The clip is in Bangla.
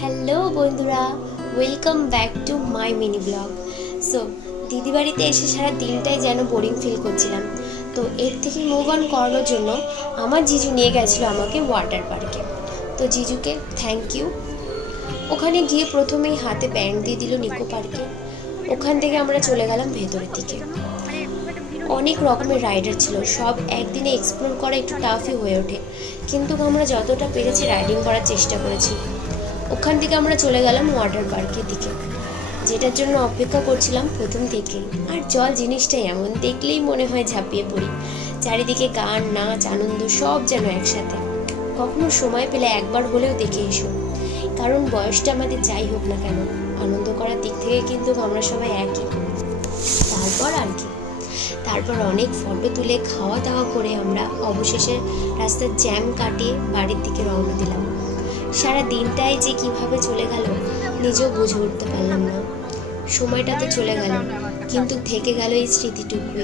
হ্যালো বন্ধুরা, welcome back to my mini blog. So দিদি বাড়িতে এসে সারা দিনটাই যেন বোরিং ফিল করছিলাম। তো এর থেকে মুভ অন করানোর জন্য আমার জিজু নিয়ে গেছিলো আমাকে ওয়াটার পার্কে। তো জিজুকে থ্যাংক ইউ। ওখানে গিয়ে প্রথমেই হাতে ব্যান্ড দিয়ে দিল নিকো পার্কে। ওখান থেকে আমরা চলে গেলাম ভেতরের দিকে। অনেক রকমের রাইডার ছিল, সব একদিনে এক্সপ্লোর করা একটু টাফই হয়ে ওঠে, কিন্তু আমরা যতটা পেরেছি রাইডিং করার চেষ্টা করেছি। ওখান থেকে আমরা চলে গেলাম ওয়াটার পার্কের দিকে, যেটার জন্য অপেক্ষা করছিলাম প্রথম থেকেই। আর জল জিনিসটাই এমন, দেখলেই মনে হয় ঝাঁপিয়ে পড়ি। চারিদিকে গান, নাচ, আনন্দ সব যেন একসাথে। কখনো সময় পেলে একবার হলেও দেখে এসো, কারণ বয়সটা আমাদের যাই হোক না কেন, আনন্দ করার দিক থেকে কিন্তু আমরা সবাই একই। তারপর অনেক ফটো তুলে খাওয়া দাওয়া করে আমরা অবশেষে রাস্তার জ্যাম কাটিয়ে বাড়ির দিকে রওনা দিলাম। সারা দিনটাই যে কিভাবে চলে গেল নিজেও বুঝে উঠতে পারলাম না। সময়টা তো চলে গেল, কিন্তু থেকে গেল এই স্মৃতিটুকুই।